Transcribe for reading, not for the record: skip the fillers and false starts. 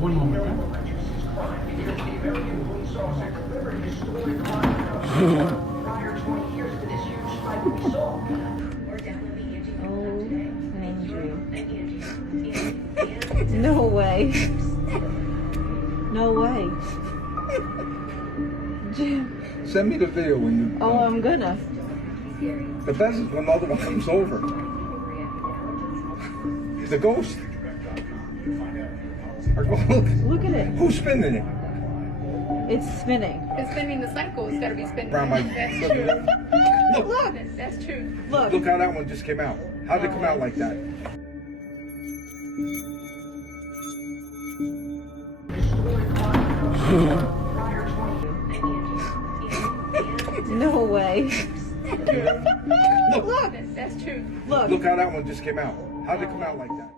One moment. No way. No way. Jim. Send me the video when you. Oh, I'm gonna. The best is when the other one comes over. The ghost. Or go look. Look at it. Who's spinning it? It's spinning. It's spinning the cycle. It's got to be spinning. Around my. That's true. Look. That's true. Look. Look how that one just came out. How'd it come out like that? No way. Look. That's true. Look. Look how that one just came out. How'd it come out like that?